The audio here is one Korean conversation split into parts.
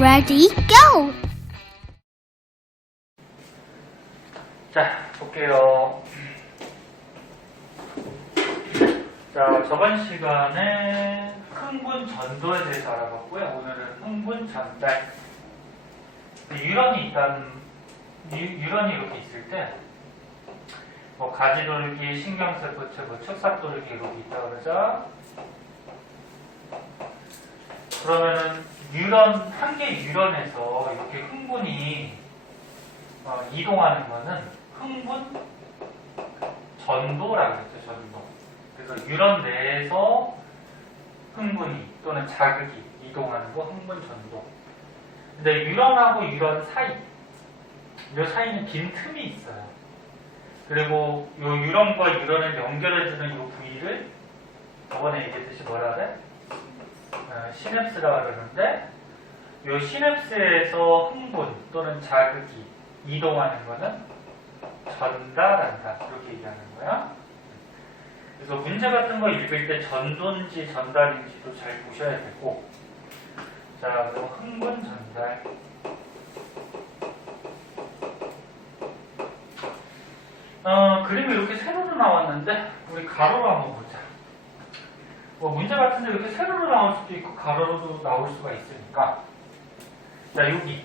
Ready, go! 자, 볼게요. 자, 저번 시간에 흥분 전도에 대해서 알아봤고요. 오늘은 흥분 전달. 유런이 이렇게 있을 때, 뭐, 가지돌기, 신경세포체, 뭐, 척삭돌기 이렇게 있다 그러죠. 그러면은, 한 개의 유런에서 이렇게 흥분이 이동하는 거는 흥분 전도라고 했죠, 전도. 그래서 유런 내에서 흥분이 또는 자극이 이동하는 거 흥분 전도. 근데 유런하고 유런 사이, 이 사이는 빈틈이 있어요. 그리고 이 유런과 유런을 연결해주는 이 부위를 저번에 얘기했듯이 뭐라 그래? 시냅스라고 그러는데 이 시냅스에서 흥분 또는 자극이 이동하는 거는 전달한다. 그렇게 얘기하는 거야. 그래서 문제 같은 거 읽을 때 전도인지 전달인지도 잘 보셔야 되고, 자, 그럼 흥분 전달. 그림이 이렇게 세로로 나왔는데 우리 가로로 한번 보자. 뭐 문제 같은데 이렇게 세로로 나올 수도 있고 가로로도 나올 수가 있으니까, 자, 여기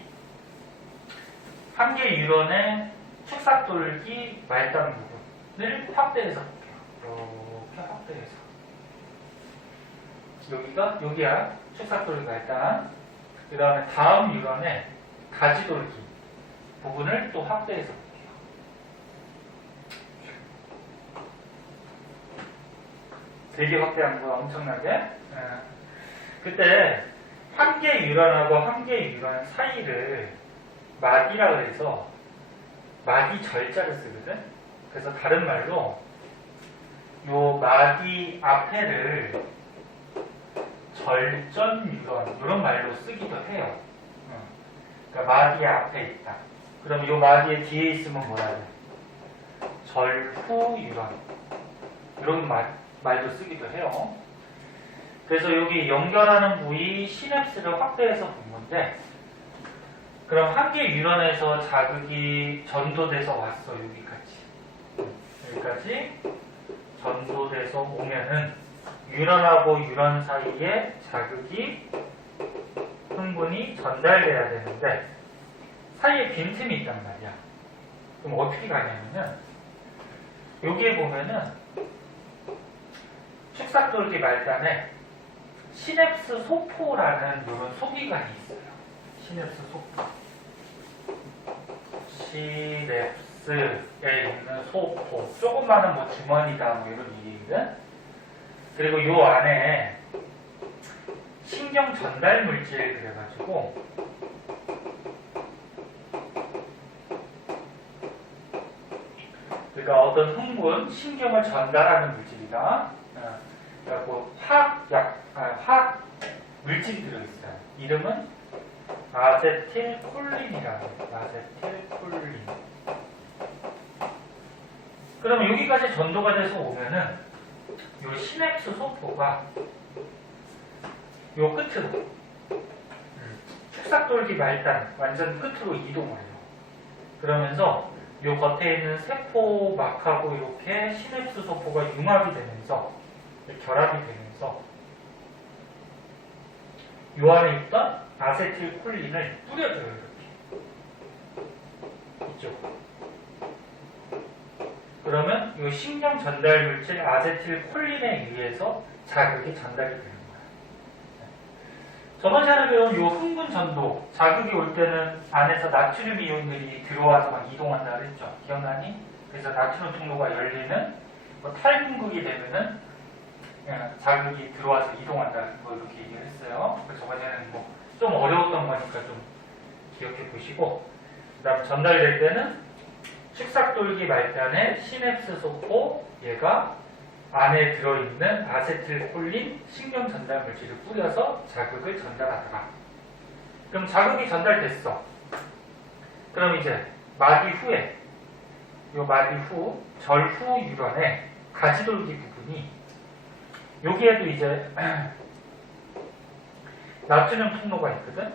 한 개의 유런의 축삭돌기 말단 부분을 확대해서 볼게요. 이렇게 확대해서 여기야 축삭돌기 말단. 그 다음에 다음 유런의 가지돌기 부분을 또 확대해서 볼게요. 되게 확대한 거 엄청나게. 그때 한 개의 유런하고 한 개의 유런 사이를 마디라고 해서 마디 절자를 쓰거든. 그래서 다른 말로 요 마디 앞에를 절전 유런 이런 말로 쓰기도 해요. 그러니까 마디 앞에 있다. 그럼 요 마디의 뒤에 있으면 뭐라 그래? 절후 유런 이런 말도 쓰기도 해요. 그래서 여기 연결하는 부위 시냅스를 확대해서 본 건데, 그럼 한 개의 유런에서 자극이 전도돼서 왔어. 여기까지 전도돼서 오면은 유런하고 유런 사이에 자극이 흥분이 전달돼야 되는데 사이에 빈틈이 있단 말이야. 그럼 어떻게 가냐면은 여기에 보면은 축삭돌기 말단에 시냅스 소포라는 이런 소기관이 있어요. 시냅스 소포. 시냅스에 있는 소포. 조그마한 뭐 주머니다 뭐 이런 얘기거든. 그리고 요 안에 신경 전달 물질 그래가지고 그러니까 어떤 흥분, 신경을 전달하는 물질이다. 그래갖고 화학 물질이 들어있어요. 이름은 아세틸콜린이라고 해요. 아세틸콜린. 그럼 여기까지 전도가 돼서 오면은 요 시냅스 소포가 요 끝으로 축삭돌기 말단 완전 끝으로 이동을 해요. 그러면서 요 겉에 있는 세포막하고 이렇게 시냅스 소포가 융합이 되면서 결합이 되면서 요 안에 있던 아세틸콜린을 뿌려줘요. 이렇게 이쪽으로. 그러면 이 신경 전달 물질 아세틸콜린에 의해서 자극이 전달이 되는 거예요. 저번 시간에 배운 이 흥분 전도, 자극이 올 때는 안에서 나트륨 이온들이 들어와서 막 이동한다 그랬죠. 기억나니? 그래서 나트륨 통로가 열리는 뭐 탈분극이 되면은 자극이 들어와서 이동한다는 거 이렇게 얘기를 했어요. 저번 시간에는 뭐 좀 어려웠던 거니까 좀 기억해 보시고, 그 다음 전달될 때는 축삭돌기 말단의 시냅스 소포, 얘가 안에 들어있는 아세틸콜린 신경 전달 물질을 뿌려서 자극을 전달하더라. 그럼 자극이 전달됐어. 그럼 이제 마디 후에, 요 마디 후, 절후 유런의 가지돌기 부분이 여기에도 이제 나트륨 통로가 있거든.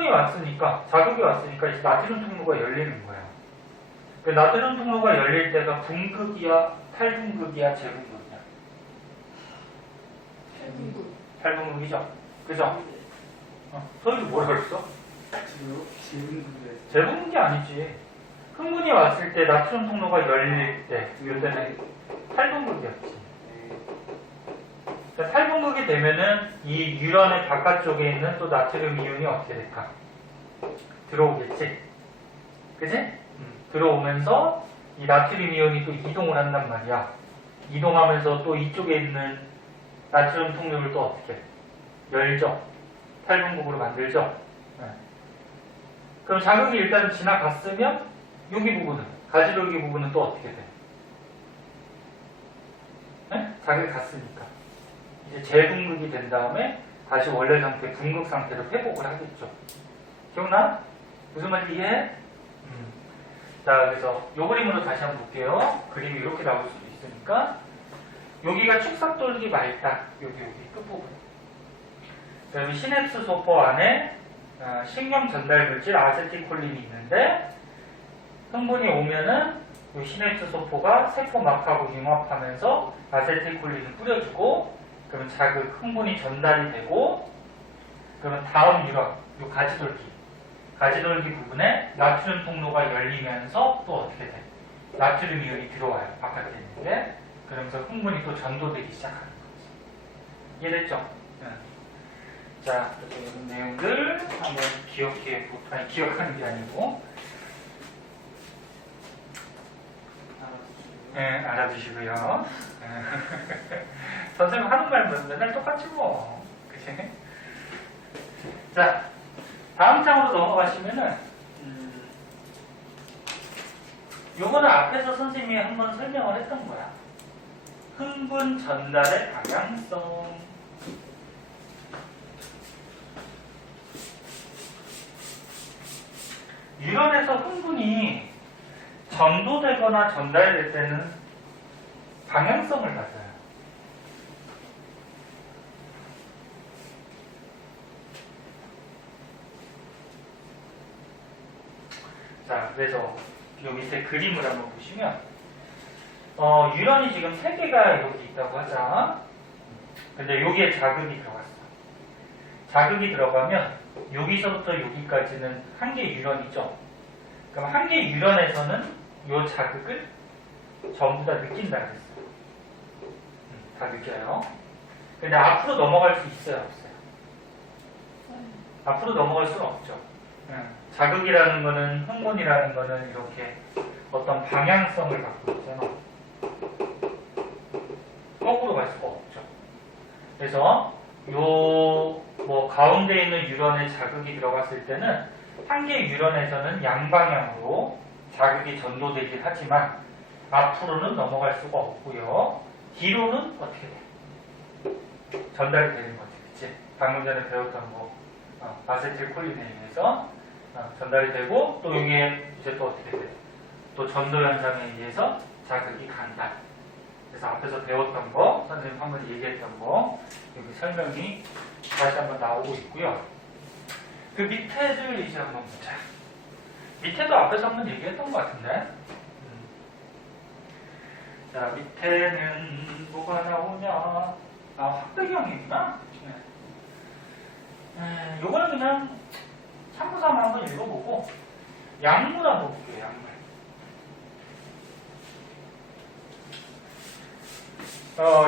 흥분이 왔으니까, 자극이 왔으니까 이제 나트륨 통로가 열리는 거예요. 그 나트륨 통로가 열릴 때가 분극이야, 탈분극이야, 재분극이야? 탈분극이죠? 그죠? 서울이 뭐라 그랬어? 재분극이 아니지. 흥분이 왔을 때 나트륨 통로가 열릴 때, 이때는 탈분극이었지. 탈분극이 되면은 이 유런의 바깥쪽에 있는 또 나트륨 이온이 어떻게 될까? 들어오겠지? 그지? 들어오면서 이 나트륨 이온이 또 이동을 한단 말이야. 이동하면서 또 이쪽에 있는 나트륨 통로를 또 어떻게? 열죠? 탈분극으로 만들죠? 네. 그럼 자극이 일단 지나갔으면 여기 부분은, 가지돌기 부분은 또 어떻게 돼? 네? 자극이 갔으니까. 이제 재분극이 된 다음에 다시 원래 상태, 분극 상태로 회복을 하겠죠. 기억나? 무슨 말인지 이해해? 자, 그래서 요 그림으로 다시 한번 볼게요. 그림이 이렇게 나올 수도 있으니까. 여기가 축삭돌기 말딱, 여기 끝부분. 여기 시냅스 소포 안에 신경 전달 물질 아세틸콜린이 있는데, 흥분이 오면은 이 시냅스 소포가 세포막하고 융합하면서 아세틸콜린을 뿌려주고, 그러면 자극, 흥분이 전달이 되고, 그러면 다음 유런, 요 가지돌기 부분에 나트륨 통로가 열리면서 또 어떻게 돼? 나트륨 이온이 들어와요. 바깥에 있는데. 그러면서 흥분이 또 전도되기 시작하는 거지. 이해됐죠? 네. 자, 그래서 이런 내용들 한번 기억하는 게 아니고, 네, 알아두시고요. 선생님 하는 말은 맨날 똑같지 뭐. 그치? 자, 다음 장으로 넘어가시면은, 요거는 앞에서 선생님이 한번 설명을 했던 거야. 흥분 전달의 방향성. 유런에서 흥분이 전도되거나 전달될 때는 방향성을 가져요. 자, 그래서 요 밑에 그림을 한번 보시면 유런이 지금 3개가 여기 있다고 하자. 근데 여기에 자극이 들어갔어. 자극이 들어가면 여기서부터 여기까지는 한 개 유런이죠. 그럼 한 개 유런에서는 요 자극을 전부 다 느낀다 그랬어요. 다 느껴요. 근데 앞으로 넘어갈 수 있어요, 없어요? 앞으로 넘어갈 수는 없죠. 자극이라는 거는, 흥분이라는 거는 이렇게 어떤 방향성을 갖고 있잖아. 거꾸로 갈 수가 없죠. 그래서 가운데 있는 유런에 자극이 들어갔을 때는 한 개의 유런에서는 양방향으로 자극이 전도되긴 하지만 앞으로는 넘어갈 수가 없고요. 뒤로는 어떻게 돼? 전달이 되는 거지, 그치? 방금 전에 배웠던 거, 아세틸콜린에 의해서 전달이 되고, 또 여기에 이제 또 어떻게 돼? 또 전도 현상에 의해서 자극이 간다. 그래서 앞에서 배웠던 거, 선생님 한번 얘기했던 거, 여기 설명이 다시 한번 나오고 있고요. 그 밑에를 이제 한번 보자. 밑에도 앞에서 한번 얘기했던 것 같은데. 자, 밑에는 뭐가 나오냐? 확대경이구나. 요거는 그냥 참고삼아 한번 읽어보고, 약물 한번 볼게요, 약물.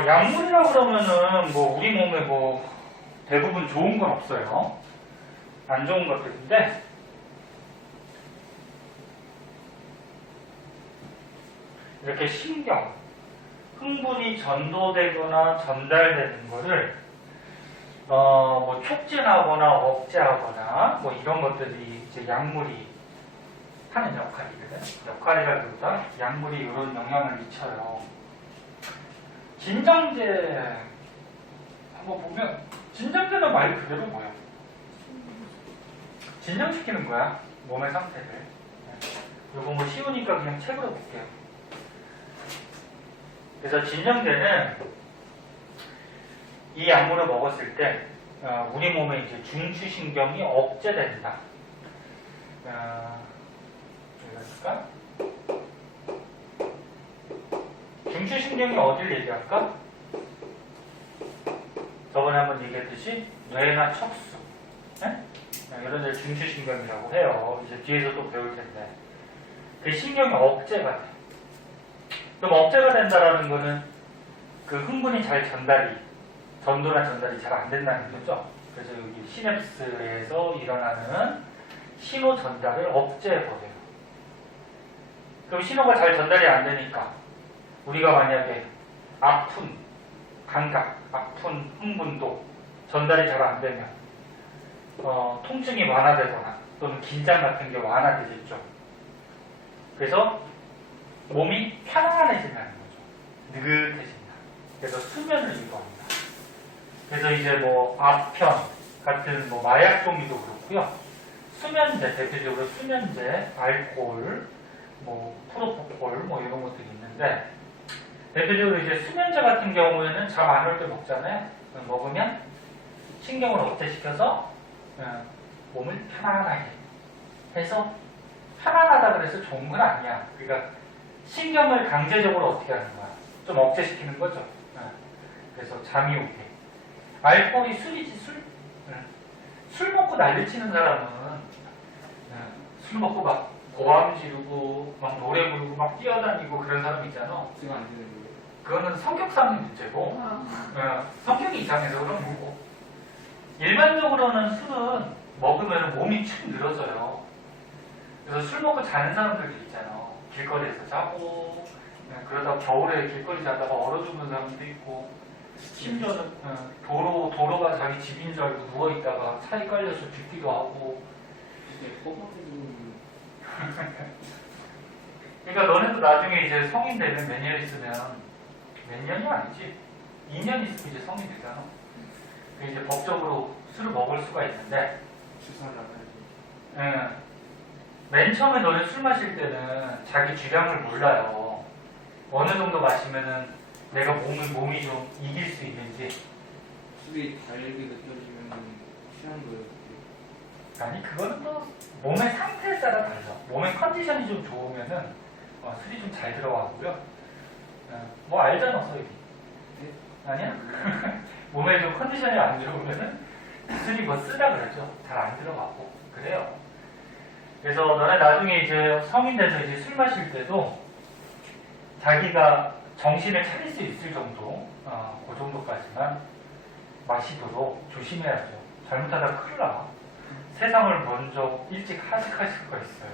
약물이라 그러면은 뭐 우리 몸에 뭐 대부분 좋은 건 없어요. 안 좋은 것들인데, 이렇게 신경, 흥분이 전도되거나 전달되는 거를 뭐 촉진하거나 억제하거나 뭐 이런 것들이 이제 약물이 하는 역할이거든. 역할이라기보다 약물이 이런 영향을 미쳐요. 진정제 한번 보면, 진정제는 말 그대로 뭐야? 진정시키는 거야, 몸의 상태를. 이거 뭐 쉬우니까 그냥 책으로 볼게요. 그래서 진정제는 이 약물을 먹었을 때 우리 몸의 이제 중추신경이 억제된다. 그러니까 중추신경이 어딜 얘기할까? 저번에 한번 얘기했듯이 뇌나 척수, 네? 이런 데 중추신경이라고 해요. 이제 뒤에서 또 배울 텐데 그 신경이 억제가 돼. 그럼 억제가 된다라는 거는 그 흥분이 잘 전도나 전달이 잘 안 된다는 거죠. 그래서 여기 시냅스에서 일어나는 신호 전달을 억제해버려요. 그럼 신호가 잘 전달이 안 되니까 우리가 만약에 아픈 감각, 아픈 흥분도 전달이 잘 안 되면 통증이 완화되거나 또는 긴장 같은 게 완화되겠죠. 그래서 몸이 편안해진다는 거죠. 느긋해진다. 그래서 수면을 유도합니다. 그래서 이제 뭐 아편 같은 뭐 마약 종류도 그렇고요. 수면제, 대표적으로 수면제, 알코올, 뭐 프로포폴 뭐 이런 것들이 있는데 대표적으로 이제 수면제 같은 경우에는 잠 안 올 때 먹잖아요. 먹으면 신경을 억제시켜서 몸을 편안하게 해서 편안하다 그래서 좋은 건 아니야. 그러니까 신경을 강제적으로 어떻게 하는 거야? 좀 억제시키는 거죠. 그래서 잠이 오게. 알코올이 술이지 술. 술 먹고 난리치는 사람은 술 먹고 막 고함 지르고 막 노래 부르고 막 뛰어다니고 그런 사람 있잖아. 지금 안 되는 거예요? 그거는 성격상의 문제고 성격이 이상해서 그런 거고 일반적으로는 술은 먹으면 몸이 축 늘어져요. 그래서 술 먹고 자는 사람들 있잖아. 길거리에서 자고 그러다 겨울에 길거리 자다가 얼어 죽는 사람도 있고 심지어는 도로가 자기 집인 줄 알고 누워있다가 차에 깔려서 죽기도 하고. 그러니까 너네도 나중에 이제 성인 되면 몇 년 있으면 몇 년이 아니지 2년 있으면 이제 성인 되잖아. 이제 법적으로 술을 먹을 수가 있는데 맨 처음에 너네 술 마실 때는 자기 주량을 몰라요. 어느 정도 마시면은 내가 몸이 좀 이길 수 있는지. 술이 달게 느껴지면 취한 거예요? 아니 그거는 뭐 몸의 상태에 따라 달라. 몸의 컨디션이 좀 좋으면은 술이 좀 잘 들어가고요. 뭐 알잖아 소리. 아니야? 몸에 좀 컨디션이 안 좋으면은 술이 뭐 쓰다 그러죠. 잘 안 들어가고 그래요. 그래서 너네 나중에 이제 성인 돼서 이제 술 마실 때도 자기가 정신을 차릴 수 있을 정도, 그 정도까지만 마시도록 조심해야죠. 잘못하다 큰일 나. 세상을 먼저 일찍 하식할 수가 있어요.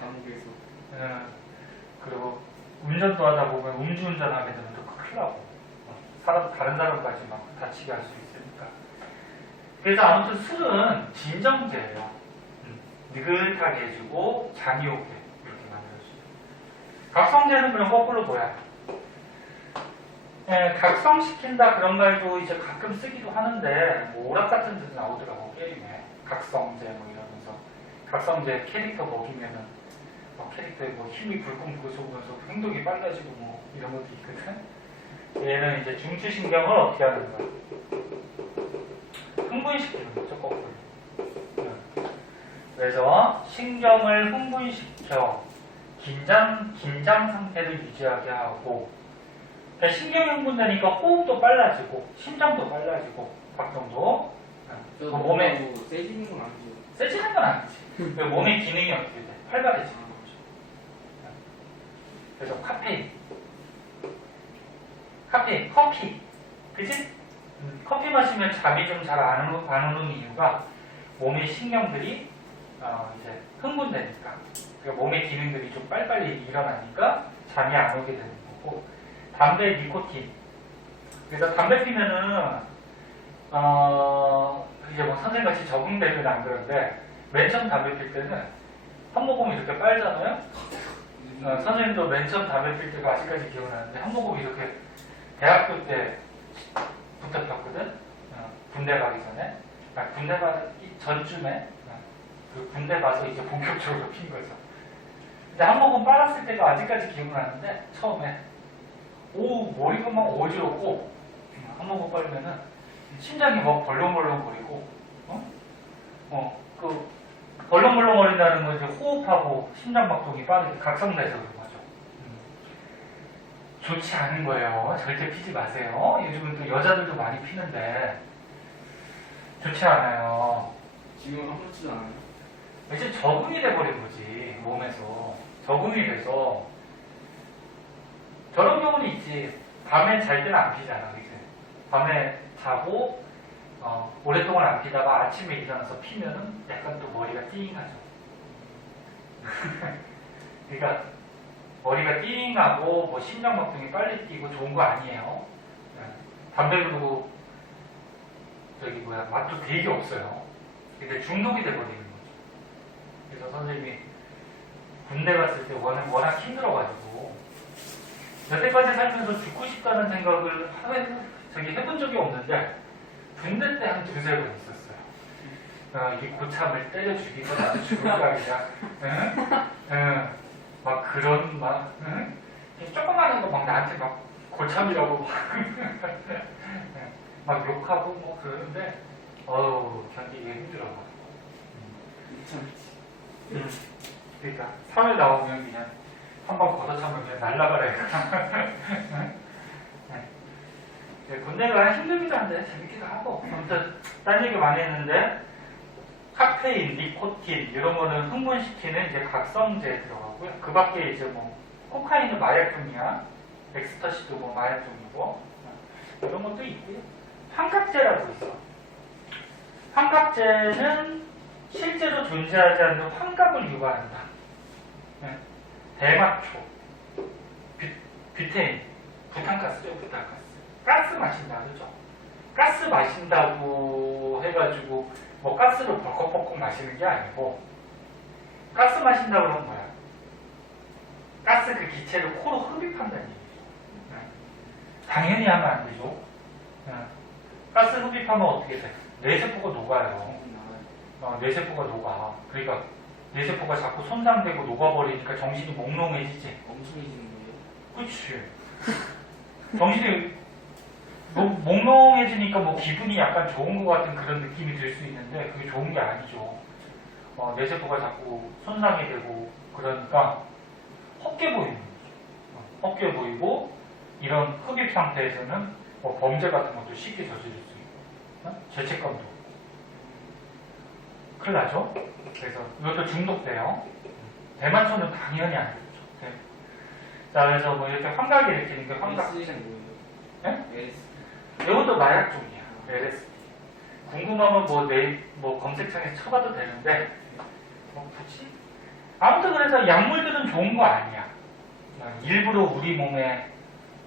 감옥에서. 그리고 운전도 하다 보면 음주운전하게 되면 또 큰일 나고. 다른 사람까지 막 다치게 할 수 있으니까. 그래서 아무튼 술은 진정제예요. 느긋하게 해주고 잠이 오게 이렇게 만들어줘요. 각성제는 그럼 거꾸로 뭐야? 각성시킨다 그런 말도 이제 가끔 쓰기도 하는데 뭐 오락 같은 데도 나오더라고 게임에 각성제 뭐 이러면서 각성제 캐릭터 먹이면은 캐릭터에 뭐 힘이 불끈불끈 솟으면서 행동이 빨라지고 뭐 이런 것도 있거든. 얘는 이제 중추신경을 어떻게 하는 거야? 흥분시키는 거죠 거꾸로. 그래서 신경을 흥분시켜 긴장 상태를 유지하게 하고 그러니까 신경이 흥분되니까 호흡도 빨라지고 심장도 빨라지고 박동도 몸에 세지는 건 아니죠. 세지는 건 아니지. 몸의 기능이 어떻게 돼? 활발해지는 거죠. 그래서 카페인, 커피 그치? 커피 마시면 잠이 좀 잘 안 오는 이유가 몸의 신경들이 이제 흥분되니까 그러니까 몸의 기능들이 좀 빨리빨리 일어나니까 잠이 안 오게 되는 거고 담배, 니코틴 그래서 담배 피면은 이제 뭐 선생님같이 적응되면 안 그런데 맨 처음 담배 필 때는 한 모금 이렇게 빨잖아요. 선생님도 맨 처음 담배 필 때가 아직까지 기억나는데 한 모금 이렇게 대학교 때부터 폈거든. 군대 가기 전에 군대 가기 전쯤에 그 군대 가서 이제 본격적으로 핀 거죠. 근데 한 모금 빨았을 때가 아직까지 기억나는데 처음에 머리가 막 어지럽고 한 모금 빨면은 심장이 막 벌렁벌렁거리고, 그 벌렁벌렁거린다는 건 이제 호흡하고 심장박동이 빠르게 각성돼서 그런 거죠. 좋지 않은 거예요. 절대 피지 마세요. 요즘은 또 여자들도 많이 피는데 좋지 않아요. 지금 아무렇지도 않아요. 이제 적응이 돼버린 거지, 몸에서. 적응이 돼서. 저런 경우는 있지. 밤에 잘 때는 안 피잖아, 그치? 밤에 자고, 오랫동안 안 피다가 아침에 일어나서 피면은 약간 또 머리가 띵하죠. 그러니까, 머리가 띵하고, 뭐, 심장박동이 빨리 뛰고 좋은 거 아니에요. 담배 피우고, 맛도 되게 없어요. 근데 중독이 돼버리는 거죠. 그래서 선생님이 군대 갔을 때 워낙 힘들어가지고 여태까지 살면서 죽고 싶다는 생각을 해본 적이 없는데 군대 때 한 두세 번 있었어요. 이 고참을 때려 죽이고 나도 죽을까 그냥 막 그런 조그마한 거 막 나한테 막 고참이라고 막 욕하고 뭐 그러는데 견디기 힘들어요. 그러니까 사회 나오면 그냥 한번 걷어차면 그냥 날라가래. 군대가 힘들기도 한데 재밌기도 하고 아무튼 딴 얘기 많이 했는데 카페인, 니코틴 이런 거는 흥분시키는 이제 각성제에 들어가고요. 그 밖에 이제 뭐 코카인은 마약종이야, 엑스터시도 뭐 마약종이고 이런 것도 있고요. 환각제라고 있어. 환각제는 실제로 존재하지 않는 환각을 유발한다. 대마초, 뷰테인, 부탄가스죠, 부탄가스. 가스 마신다, 그죠? 가스 마신다고 해가지고 뭐 가스를 벌컥벌컥 마시는 게 아니고 가스 마신다 그러면 뭐야? 가스 그 기체를 코로 흡입한다는 얘기죠. 당연히 하면 안 되죠. 가스 흡입하면 어떻게 돼? 뇌세포가 녹아요. 뇌세포가 녹아. 그러니까 뇌세포가 자꾸 손상되고 녹아버리니까 정신이 몽롱해지지. 멍청해지는 거예요? 그치. 정신이 몽롱해지니까 뭐 기분이 약간 좋은 것 같은 그런 느낌이 들 수 있는데 그게 좋은 게 아니죠. 뇌세포가 자꾸 손상이 되고 그러니까 헛게 보이는 거죠. 헛게 보이고 이런 흡입 상태에서는 뭐 범죄 같은 것도 쉽게 저지를 수 있고 죄책감도 없고 큰일 나죠? 그래서 이것도 중독돼요. 대마초는 당연히 안 되죠. 네. 자, 그래서 뭐 이렇게 환각을 일으키는 게 환각. LSD는 뭐예요? 네? LSD. 이것도 마약종이야. LSD. 궁금하면 뭐 검색창에서 쳐봐도 되는데, 굳이? 아무튼 그래서 약물들은 좋은 거 아니야. 일부러 우리 몸의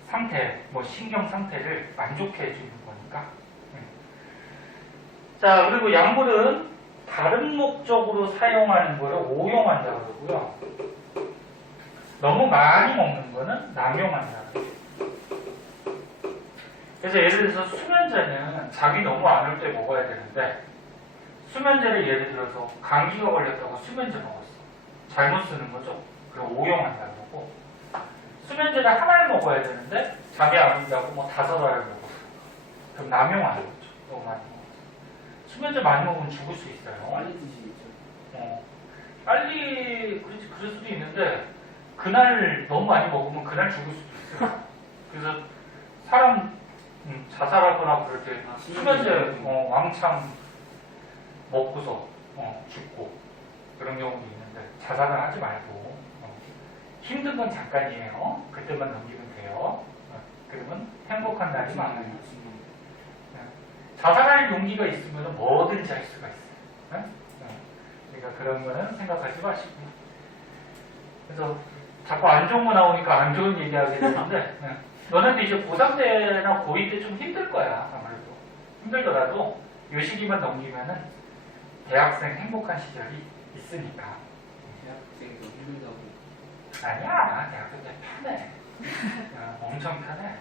상태, 뭐 신경 상태를 만족해 주는 거니까. 자, 그리고 약물은 다른 목적으로 사용하는 거를 오용한다고 그러고요. 너무 많이 먹는 거는 남용한다. 그래서 예를 들어서 수면제는 잠이 너무 안 올 때 먹어야 되는데 수면제를 예를 들어서 감기가 걸렸다고 수면제 먹었어. 잘못 쓰는 거죠. 그럼 오용한다는 거고 수면제를 하나를 먹어야 되는데 잠이 안 온다고 뭐 5알을 먹었어. 그럼 남용하는 거죠. 너무 많이 먹어서. 수면제 많이 먹으면 죽을 수 있어요. 빨리 드시겠죠? 빨리 그럴 수도 있는데 그날 너무 많이 먹으면 그날 죽을 수도 있어요. 그래서 사람 자살하거나 그럴 때 수면제 왕창 먹고서 죽고 그런 경우도 있는데 자살은 하지 말고 힘든 건 잠깐이에요. 그때만 넘기면 돼요. 그러면 행복한 날이 많아요. 자살할 용기가 있으면 뭐든지 할 수가 있어요. 그러니까 그런 거는 생각하지 마시고. 그래서 자꾸 안 좋은 거 나오니까 안 좋은 얘기하게 되는데 너네도 이제 고3 때나 고2 때 좀 힘들 거야. 아무래도 힘들더라도 이 시기만 넘기면은 대학생 행복한 시절이 있으니까. 대학생이 더 힘들다고. 아니야, 대학교 때 편해. 엄청 편해.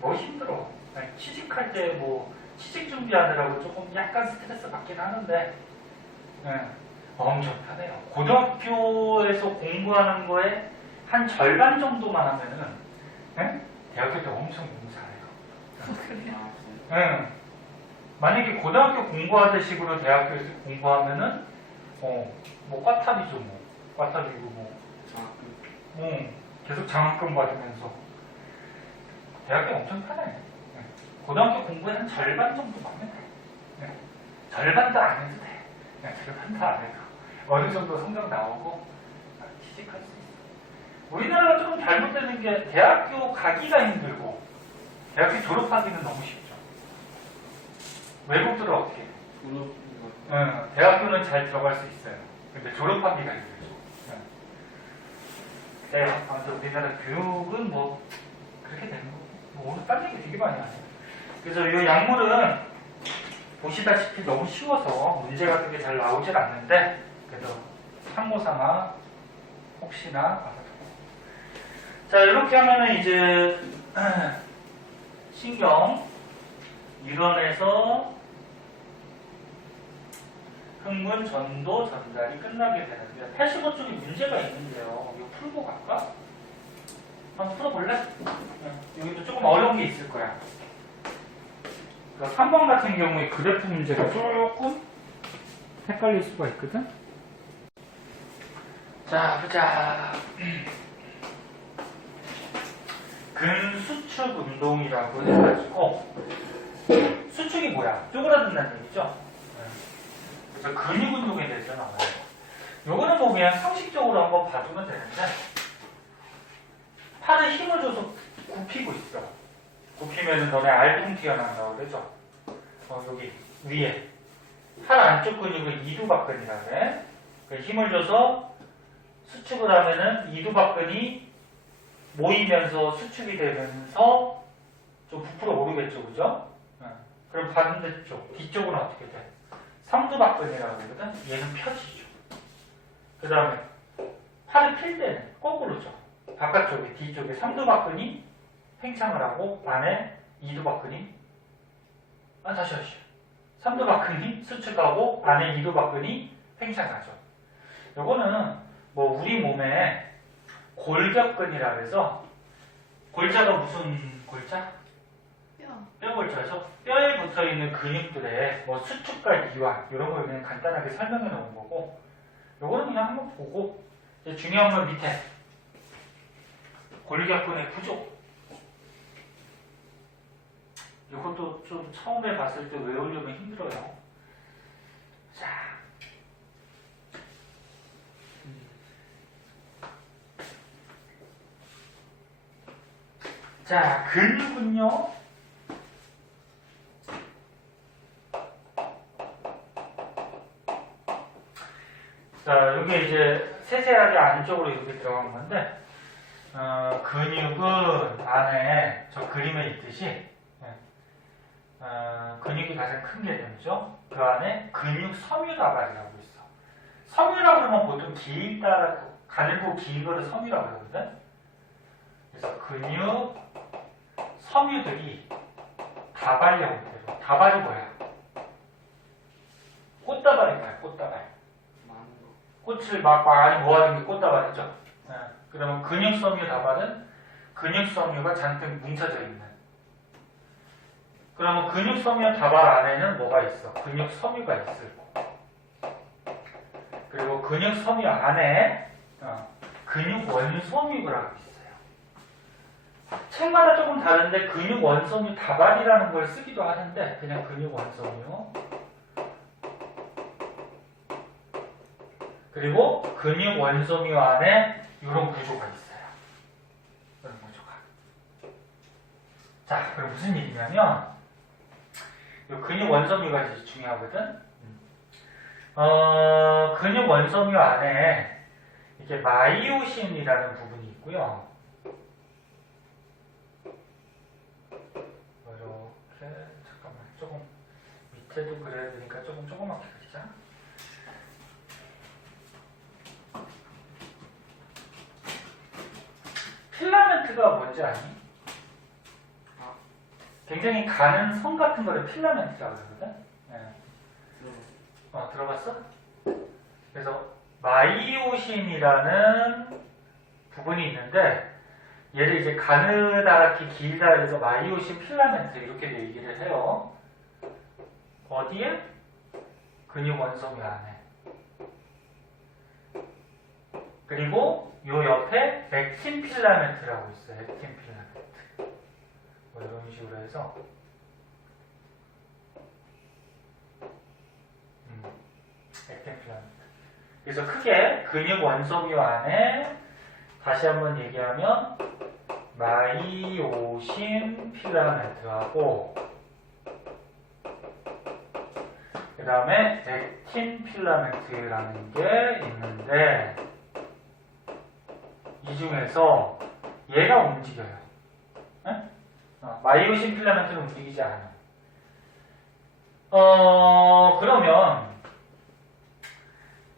뭐 힘들어. 취직할 때 뭐 취직 준비하느라고 조금 약간 스트레스 받긴 하는데 엄청 편해요. 고등학교에서 공부하는 거에 한 절반 정도만 하면은 대학교 때 엄청 공부 잘해요. 그래요? 만약에 고등학교 공부하듯 식으로 대학교에서 공부하면은 뭐 과탑이죠 뭐. 과탑이고 뭐. 계속 장학금 받으면서 대학교 엄청 편해. 고등학교 공부의 한 절반 정도만 하면 돼. 절반도 안 해도 돼. 절반도 안 해도 어느 정도 성적 나오고 취직할 수 있어. 우리나라가 조금 잘못되는 게 대학교 가기가 힘들고 대학교 졸업하기는 너무 쉽죠. 외국들은 어떻게 해? 대학교는 잘 들어갈 수 있어요. 근데 졸업하기가 힘들죠. 아무튼 우리나라 교육은 뭐 그렇게 되는 거고 뭐 오늘 딴 얘기 되게 많이 하네요. 그래서 이 약물은 보시다시피 너무 쉬워서 문제 같은 게 잘 나오질 않는데 그래도 참고삼아 혹시나 알아두고. 자 이렇게 하면은 이제 신경 뉴런에서 흥분, 전도, 전달이 끝나게 되는데 85쪽에 문제가 있는데요. 이거 풀고 갈까? 한번 풀어볼래? 여기도 조금 어려운 게 있을 거야. 그러니까 3번 같은 경우에 그래프 문제가 조금 헷갈릴 수가 있거든? 자, 보자. 근수축 운동이라고 해가지고 수축이 뭐야? 쪼그라든다는 얘기죠? 그래서 근육 운동에 대해서 나와요. 요거는 뭐 그냥 상식적으로 한번 봐주면 되는데 팔에 힘을 줘서 굽히고 있어. 굽히면 너네 알통 튀어나온다고 그러죠? 여기 위에 팔 안쪽 근육을 이두박근이라고 해. 힘을 줘서 수축을 하면은 이두박근이 모이면서 수축이 되면서 좀 부풀어 오르겠죠, 그죠? 그럼 반대쪽, 뒤쪽은 어떻게 돼? 삼두박근이라고 그러거든? 얘는 펴지죠. 그 다음에 팔을 필 때는 거꾸로죠. 바깥쪽에, 뒤쪽에 삼두박근이 팽창을 하고 안에 이두박근이 다시 하시죠. 삼두박근이 수축하고 안에 이두박근이 팽창하죠. 요거는 뭐 우리 몸에 골격근이라 해서 골자가 무슨 골자? 뼈골자죠. 뼈에 붙어있는 근육들의 뭐 수축과 이완 이런 걸 그냥 간단하게 설명해 놓은 거고 요거는 그냥 한번 보고 이제 중요한 건 밑에 골격근의 구조 이것도 좀 처음에 봤을 때 외우려면 힘들어요. 자, 근육은요. 자, 여기 이제 세세하게 안쪽으로 이렇게 들어간 건데, 근육은 안에 저 그림에 있듯이, 근육이 가장 큰 개념이죠. 그 안에 근육 섬유다발이라고 있어. 섬유라고 그러면 보통 길다라고, 가늘고 긴 거를 섬유라고 그러거든. 그래서 근육 섬유들이 다발 형태로. 다발이 뭐야? 꽃다발이 뭐야? 꽃다발. 꽃을 막 많이 모아둔 게 꽃다발이죠. 그러면 근육 섬유 다발은 근육 섬유가 잔뜩 뭉쳐져 있는. 그러면 근육 섬유 다발 안에는 뭐가 있어? 근육 섬유가 있을 거고. 그리고 근육 섬유 안에 근육 원섬유라고 있어요. 책마다 조금 다른데 근육 원섬유 다발이라는 걸 쓰기도 하는데 그냥 근육 원섬유. 그리고 근육 원섬유 안에 이런 구조가 있어요. 이런 구조가. 자, 그럼 무슨 일이냐면 이 근육 원섬유가 이제 중요하거든. 근육 원섬유 안에 이렇게 마이오신이라는 부분이 있고요. 이렇게 잠깐만 조금 밑에도 그려야 되니까 조그맣게 그리자. 필라멘트가 뭔지 아니? 굉장히 가는 선 같은 거를 필라멘트라고 그러거든? 들어봤어? 그래서 마이오신이라는 부분이 있는데 얘를 이제 가느다랗게 길다 해서 마이오신 필라멘트 이렇게 얘기를 해요. 어디에? 근육 원섬유 안에. 그리고 요 옆에 액틴 필라멘트라고 있어요. 액틴 필라멘트. 뭐 이런 식으로 해서 액틴 필라멘트. 그래서 크게 근육 원섬유 안에 다시 한번 얘기하면 마이오신 필라멘트하고 그 다음에 액틴 필라멘트라는 게 있는데 이 중에서 얘가 움직여요. 마이오신 필라멘트는 움직이지 않아요. 그러면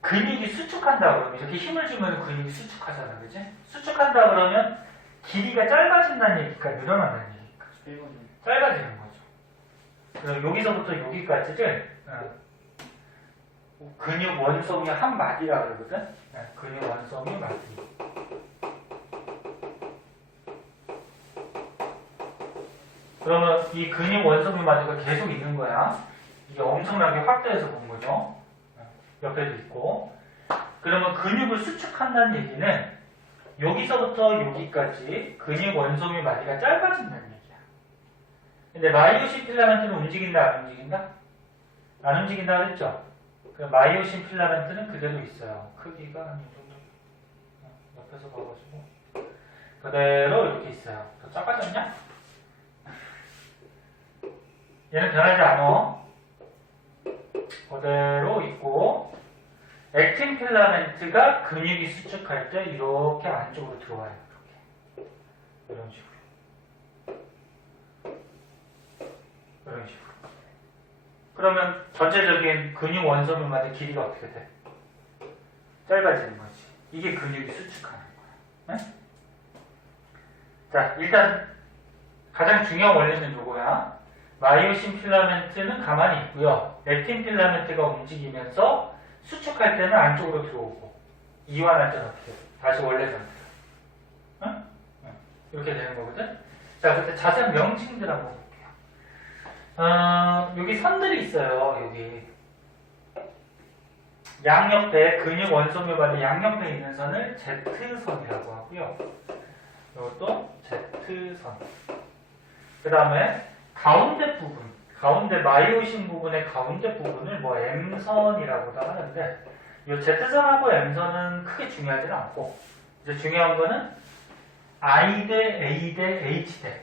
근육이 수축한다 그러면 이렇게 힘을 주면 근육이 수축하잖아, 그지? 수축한다 그러면 길이가 짧아진다는 얘기일까, 늘어난다는 얘기일까? 짧아지는 거죠. 그럼 여기서부터 여기까지를 근육 원섬유 한 마디라 그러거든. 근육 원섬유 마디. 그러면 이 근육 원섬유 마디가 계속 있는 거야. 이게 엄청나게 확대해서 본 거죠. 옆에도 있고. 그러면 근육을 수축한다는 얘기는 여기서부터 여기까지 근육 원섬유 마디가 짧아진다는 얘기야. 근데 마이오신 필라멘트는 움직인다, 안 움직인다? 안 움직인다 그랬죠? 그럼 마이오신 필라멘트는 그대로 있어요. 크기가 한 이 정도. 옆에서 봐가지고. 그대로 이렇게 있어요. 더 작아졌냐? 얘는 변하지 않아. 그대로 있고, 액틴 필라멘트가 근육이 수축할 때 이렇게 안쪽으로 들어와요. 이렇게. 이런 식으로. 이런 식으로. 그러면 전체적인 근육 원섬유마다 길이가 어떻게 돼? 짧아지는 거지. 이게 근육이 수축하는 거야. 네? 자, 일단 가장 중요한 원리는 요거야. 마이오신 필라멘트는 가만히 있고요. 액틴 필라멘트가 움직이면서 수축할 때는 안쪽으로 들어오고 이완할 때는 어떻게 돼? 다시 원래 상태로. 응? 이렇게 되는 거거든. 자, 그때 자세한 명칭들 한번 볼게요. 여기 선들이 있어요. 여기 양옆에 근육 원섬유 바디 양옆에 있는 선을 Z선이라고 하고요. 이것도 Z선. 그 다음에 가운데 부분, 가운데 마이오신 부분의 가운데 부분을 뭐 M선이라고도 하는데 이 Z선하고 M선은 크게 중요하지는 않고 이제 중요한 거는 I 대 A 대 H 대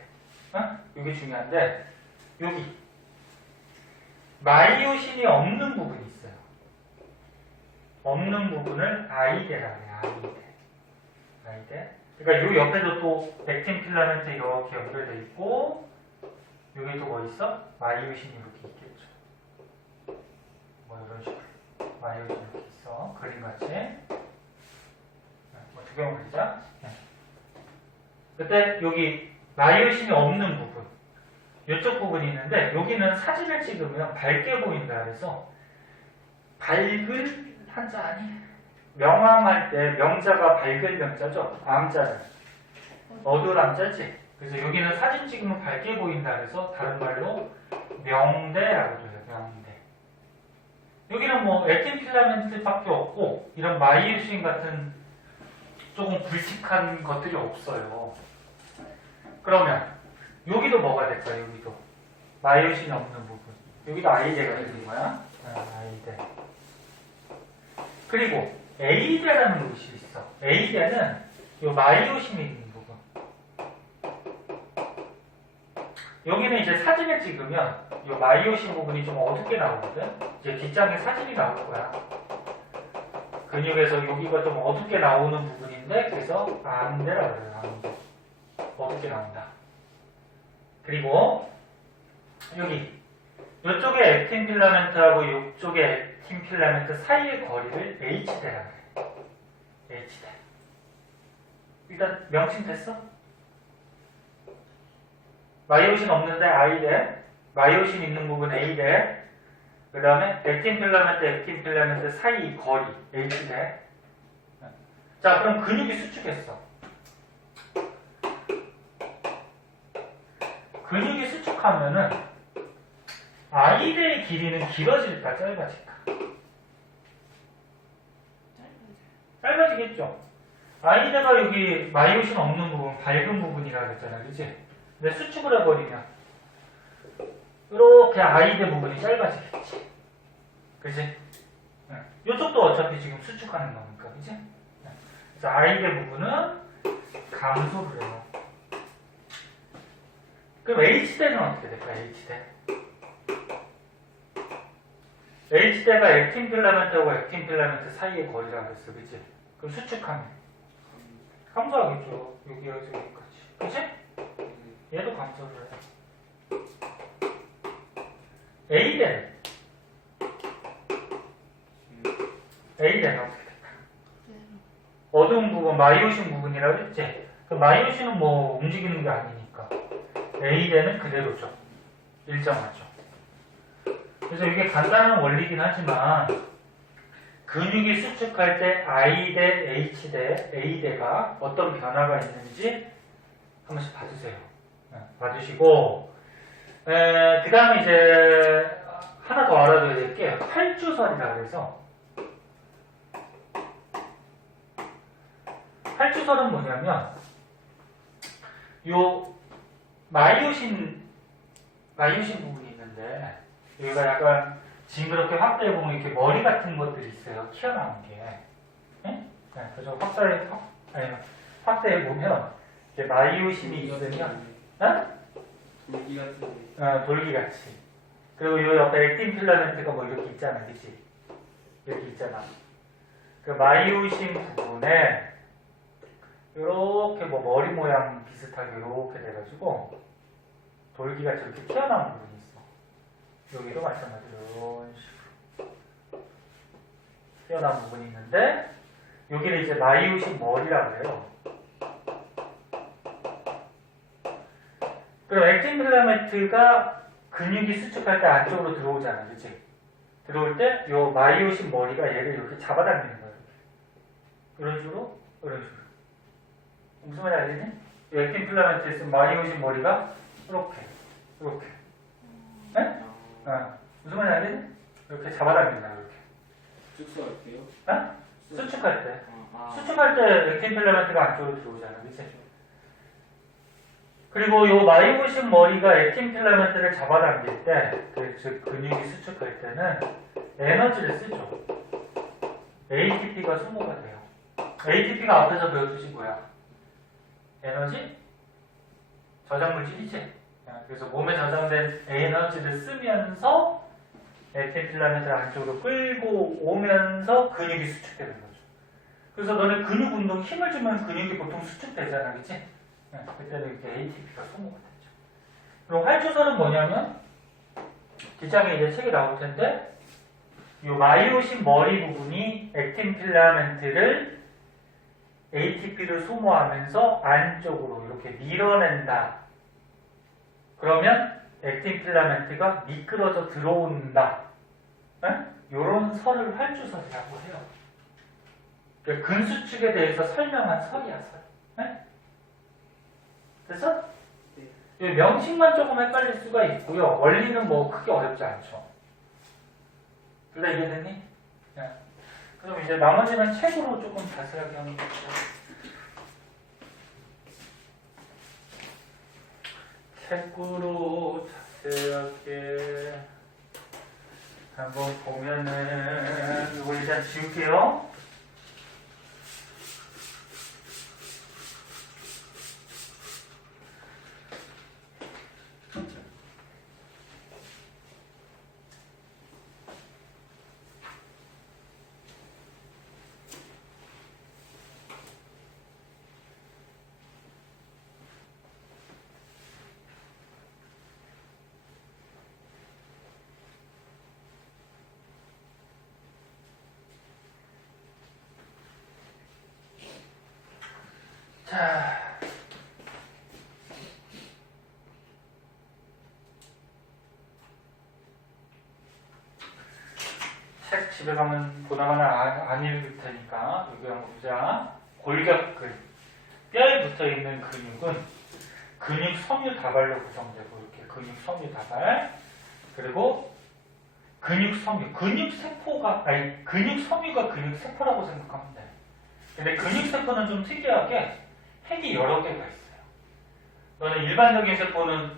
이게 중요한데 여기 마이오신이 없는 부분이 있어요. 없는 부분을 I 대라고 해요. I 대. 그러니까 이 옆에도 또 액틴 필라멘트 이렇게 연결되어 있고 여기도 뭐 있어? 마이오신이 이렇게 있겠죠. 뭐 이런 식으로 마이오신이 이렇게 있어. 그림같이. 뭐 두 개만 그리자. 그때 여기 마이오신이 없는 부분 이쪽 부분이 있는데 여기는 사진을 찍으면 밝게 보인다 그래서 밝을 한자 아니? 명암할 때 명자가 밝을 명자죠. 암자는 어두울 암자지. 그래서 여기는 사진 찍으면 밝게 보인다 그래서 다른 말로 명대라고도 해요. 명대. 여기는 뭐 액틴 필라멘트밖에 없고 이런 마이오신 같은 조금 굵직한 것들이 없어요. 그러면 여기도 뭐가 될까요? 여기도 마이오신이 없는 부분. 여기도 I대가 되는 거야. I대. 그리고 A대라는 것이 있어. A대는 이 마이오신이 있는 부분. 여기는 이제 사진을 찍으면 이 마이오신 부분이 좀 어둡게 나오거든. 이제 뒷장에 사진이 나올 거야. 근육에서 여기가 좀 어둡게 나오는 부분인데 그래서 암대라고 해요. 암대. 어둡게 나온다. 그리고 여기 이쪽에 액틴 필라멘트하고 이쪽에 액틴 필라멘트 사이의 거리를 H대라고 해요. H대. 일단 명칭 됐어? 마이오신 없는데 I대, 마이오신 있는 부분 A대, 그 다음에 액틴 필라멘트 사이 거리 H대. 자, 그럼 근육이 수축했어. 근육이 수축하면은 I대의 길이는 길어질까 짧아질까? 짧아지겠죠. I대가 여기 마이오신 없는 부분, 밝은 부분이라 그랬잖아, 그치? 근데 수축을 해버리면 이렇게 I대 부분이 짧아지겠지. 그치? 이쪽도 어차피 지금 수축하는 거니까, 그치? 그래서 I대 부분은 감소를 해요. 그럼 H대는 어떻게 될까, H대? H대가 액틴 필라멘트하고 액틴 필라멘트 사이의 거리라고 했어, 그치? 그럼 수축하면 감소하겠죠. 여기에서 여기까지. 그치? 얘도 감소를 해. A대는? A대는 어떻게 될까? 어두운 부분, 마이오신 부분이라고 했지? 그 마이오신은 뭐 움직이는 게 아니니까. A대는 그대로죠. 일정하죠. 그래서 이게 간단한 원리긴 하지만 근육이 수축할 때 I대, H대, A대가 어떤 변화가 있는지 한 번씩 봐주세요. 봐주시고 그 다음에 이제 하나 더 알아둬야 될 게 활주설이라고 해서 활주설은 뭐냐면 요 마이오신 부분이 있는데 여기가 약간 징그럽게 확대해보면 이렇게 머리 같은 것들이 있어요. 튀어나온 게. 네? 그래서 확대해보면 이제 마이오신이 있으면 돌기 같은 돌기같이. 그리고 요 옆에 액틴 필라멘트가 뭐 이렇게 있잖아. 그치? 이렇게 있잖아. 그 마이오신 부분에 이렇게 뭐 머리 모양 비슷하게 이렇게 돼가지고 돌기가 저렇게 튀어나온 부분이 있어. 여기도 마찬가지로 이런 식으로 튀어나온 부분이 있는데 여기를 이제 마이오신 머리라고 해요. 그럼 액틴 필라멘트가 근육이 수축할 때 안쪽으로 들어오잖아. 그치? 들어올 때 요 마이오신 머리가 얘를 이렇게 잡아당기는 거예요. 이런 식으로 이런 식으로. 무슨 말인지 알겠니? 액틴 필라멘트에 있으면 마이오신 머리가 이렇게 네? 무슨 말인지 알겠니? 이렇게 잡아당긴다. 이렇게 축소할게요. 수축할 때 수축할 때 액틴 필라멘트가 안쪽으로 들어오잖아. 그치? 그리고 요 마이오신 머리가 액틴 필라멘트를 잡아당길 때, 즉 근육이 수축할 때는 에너지를 쓰죠. ATP가 소모가 돼요. ATP가 앞에서 배웠듯이 뭐야? 에너지? 저장물질이지? 그래서 몸에 저장된 에너지를 쓰면서 액틴 필라멘트를 안쪽으로 끌고 오면서 근육이 수축되는 거죠. 그래서 너네 근육 운동 힘을 주면 근육이 보통 수축되잖아. 그치? 그때는 이렇게 ATP가 소모가 되죠. 그럼 활주설은 뭐냐면 뒷장에 이제 책이 나올 텐데 이 마이오신 머리 부분이 액틴 필라멘트를 ATP를 소모하면서 안쪽으로 이렇게 밀어낸다. 그러면 액틴 필라멘트가 미끄러져 들어온다. 이런 설을 활주설이라고 해요. 그러니까 근수축에 대해서 설명한 설이야, 설. 그래서 명칭만 조금 헷갈릴 수가 있고요. 원리는 뭐 크게 어렵지 않죠. 둘 다 이해됐니? 그럼 이제 나머지는 책으로 조금 자세하게 하는 거죠. 책으로 자세하게 한번 보면은 이거 일단 지울게요. 자, 책 집에 가면 보다가나 안 읽을 테니까 여기 한번 보자. 골격근, 뼈에 붙어 있는 근육은 근육 섬유 다발로 구성되고 이렇게 근육 섬유 다발. 그리고 근육섬유, 근육세포가, 아니, 근육섬유가 근육세포라고 생각하면 돼. 근데 근육세포는 좀 특이하게 핵이 여러 개가 있어요. 너는 일반적인 세포는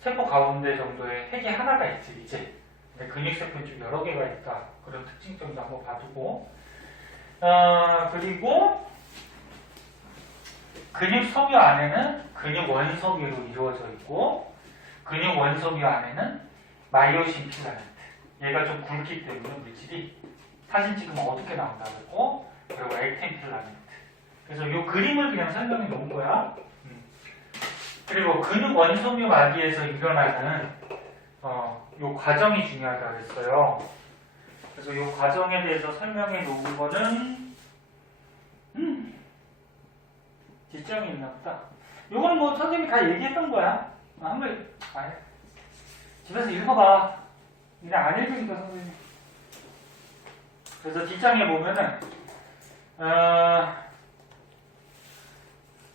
세포 가운데 정도에 핵이 하나가 있지, 이제. 근데 근육세포는 좀 여러 개가 있다. 그런 특징점도 한번 봐두고. 그리고 근육섬유 안에는 근육원섬유로 이루어져 있고, 근육원섬유 안에는 마이오신 필라멘트. 얘가 좀 굵기 때문에 물질이 사진 찍으면 어떻게 나온다고 했고, 그리고 액틴 필라멘트. 그래서 이 그림을 그냥 설명해 놓은 거야. 그리고 근육원섬유 마디에서 일어나는 이 과정이 중요하다고 했어요. 그래서 이 과정에 대해서 설명해 놓은 거는 뒷장이 있나 보다. 이건 뭐 선생님이 다 얘기했던 거야. 한번 집에서 읽어봐. 그냥 안 읽으니까 선생님. 그래서 뒷장에 보면은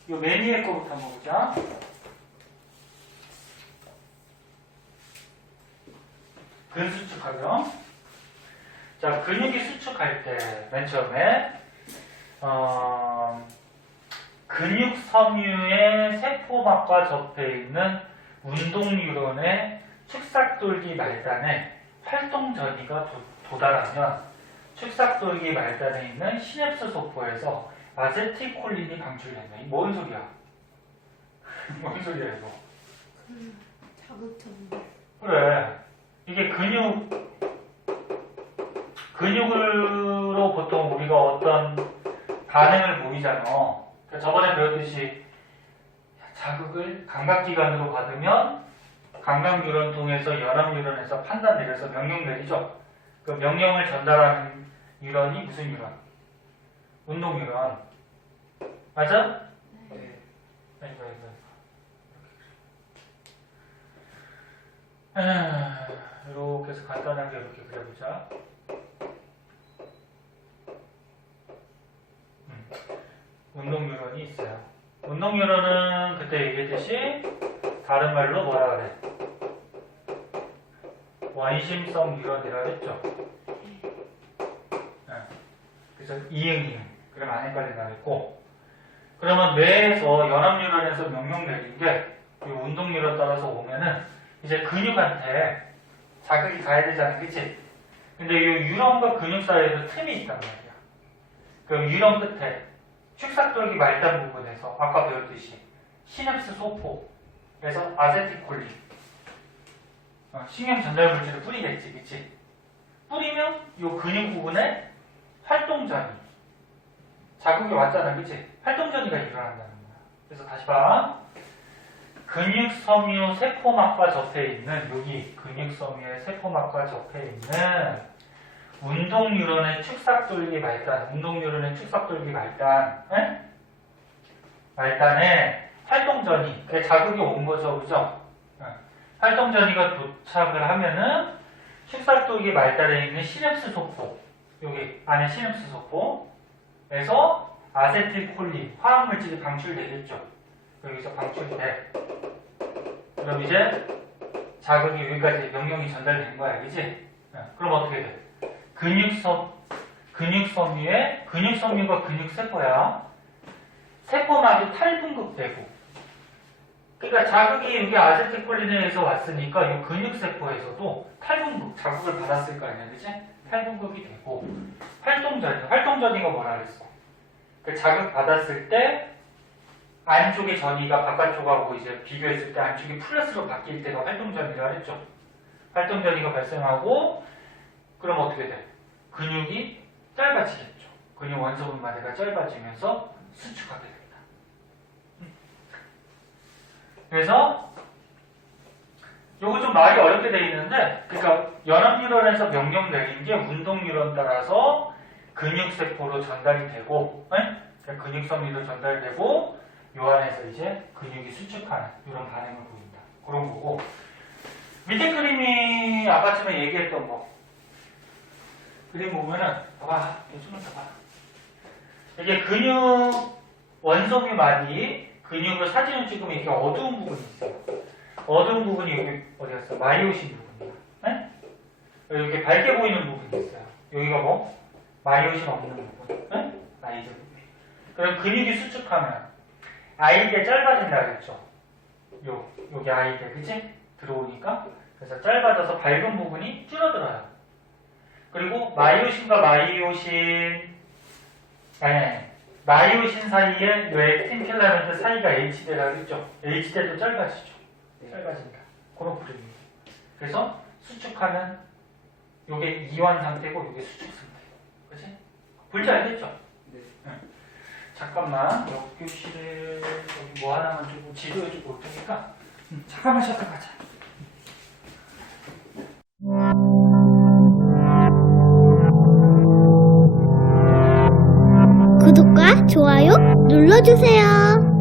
요 맨 위에 거부터 한번 보자. 근수축하죠. 자, 근육이 수축할 때 맨 처음에 근육섬유의 세포막과 접해 있는 운동뉴런의 축삭돌기 말단에 활동전이가 도달하면 축삭돌기 말단에 있는 시냅스 소포에서 아세틸콜린이 방출된다. 이 뭔 소리야? 뭔 소리야 이거? 자극적인. 그래. 이게 근육으로 보통 우리가 어떤 반응을 보이잖아. 그러니까 저번에 배웠듯이 자극을 감각기관으로 받으면 감각뉴런 통해서 연합뉴런에서 판단 내려서 명령 내리죠. 그 명령을 전달하는 뉴런이 무슨 뉴런? 운동뉴런. 맞아? 네. 이렇게 해서 간단하게 이렇게 그려보자. 운동뉴런이 있어요. 운동뉴런은 그때 얘기했듯이 다른 말로 뭐라 그래? 원심성 뉴런이라 했죠. 그래서 이응이응. 그럼 안 헷갈린다 했고, 그러면 뇌에서 연합뉴런에서 명령 내린 게 이 운동뉴런 따라서 오면은 이제 근육한테 자극이 가야 되잖아, 그치? 근데 이 유런과 근육 사이에도 틈이 있단 말이야. 그럼 유런 끝에 축삭돌기 말단 부분에서 아까 배웠듯이 시냅스 소포에서 아세틸콜린 신경 전달 물질을 뿌리겠지, 그치? 뿌리면 이 근육 부분에 활동전이 자극이 왔잖아, 그치? 활동전이가 일어난다는 거야. 그래서 다시 봐. 근육섬유 세포막과 접해 있는 여기 근육섬유의 세포막과 접해 있는 운동뉴런의 축삭돌기 말단, 운동뉴런의 축삭돌기 말단, 말단에 활동전이, 자극이 온 거죠, 그죠? 활동전이가 도착을 하면은 축삭돌기 말단에 있는 시냅스 소포, 여기 안에 시냅스 소포에서 아세틸콜린, 화학물질이 방출되겠죠. 여기서 방출돼. 그럼 이제 자극이 여기까지 명령이 전달된 거야, 그지? 그럼 어떻게 돼? 근육섬유가 근육세포야. 세포막이 탈분급되고. 그러니까 자극이 여기 아세틸콜린에 의해서 왔으니까 이 근육세포에서도 탈분급, 자극을 받았을 거 아니야, 그지? 탈분급이 되고. 활동전이가 뭐라 그랬어? 그 자극 받았을 때 안쪽의 전이가 바깥쪽하고 이제 비교했을 때 안쪽이 플러스로 바뀔 때가 활동전이라고 했죠. 활동전이가 발생하고 그럼 어떻게 돼? 근육이 짧아지겠죠. 근육 원소분 마디가 짧아지면서 수축하게 됩니다. 그래서 요거 좀 말이 어렵게 돼 있는데, 그러니까 연합뉴런에서 명령 내린 게 운동뉴런 따라서 근육세포로 전달이 되고, 그러니까 근육섬유로 전달되고 요 안에서 이제 근육이 수축하는 이런 반응을 보인다. 그런 거고, 밑에 그림이 아까쯤에 얘기했던 거 그림 보면은 봐봐, 좀만 더 봐. 이게 근육 원섬유 마디 근육을 사진을 찍으면 이렇게 어두운 부분이 있어요. 어두운 부분이 여기 어디 갔어? 마이오신 부분이야. 이렇게 밝게 보이는 부분이 있어요. 여기가 뭐? 마이오신 없는 부분. 네? 나이즈 부분. 그럼 근육이 수축하면 아이대 짧아진다 그랬죠? 여기 아이대, 그치? 들어오니까. 그래서 짧아져서 밝은 부분이 줄어들어요. 그리고 마이오신과 마이오신 사이에 요 액틴 필라멘트 사이가 H대라고 했죠? H대도 짧아지죠? 짧아진다. 그런 부분입니다. 그래서 수축하면 요게 이완 상태고 요게 수축 상태고. 그치? 볼줄 알겠죠? 네. 잠깐만, 역교실에 여기 뭐 하나만 주고 지도해주고 올 테니까 잠깐만 쉬었다 가자. 구독과 좋아요 눌러주세요.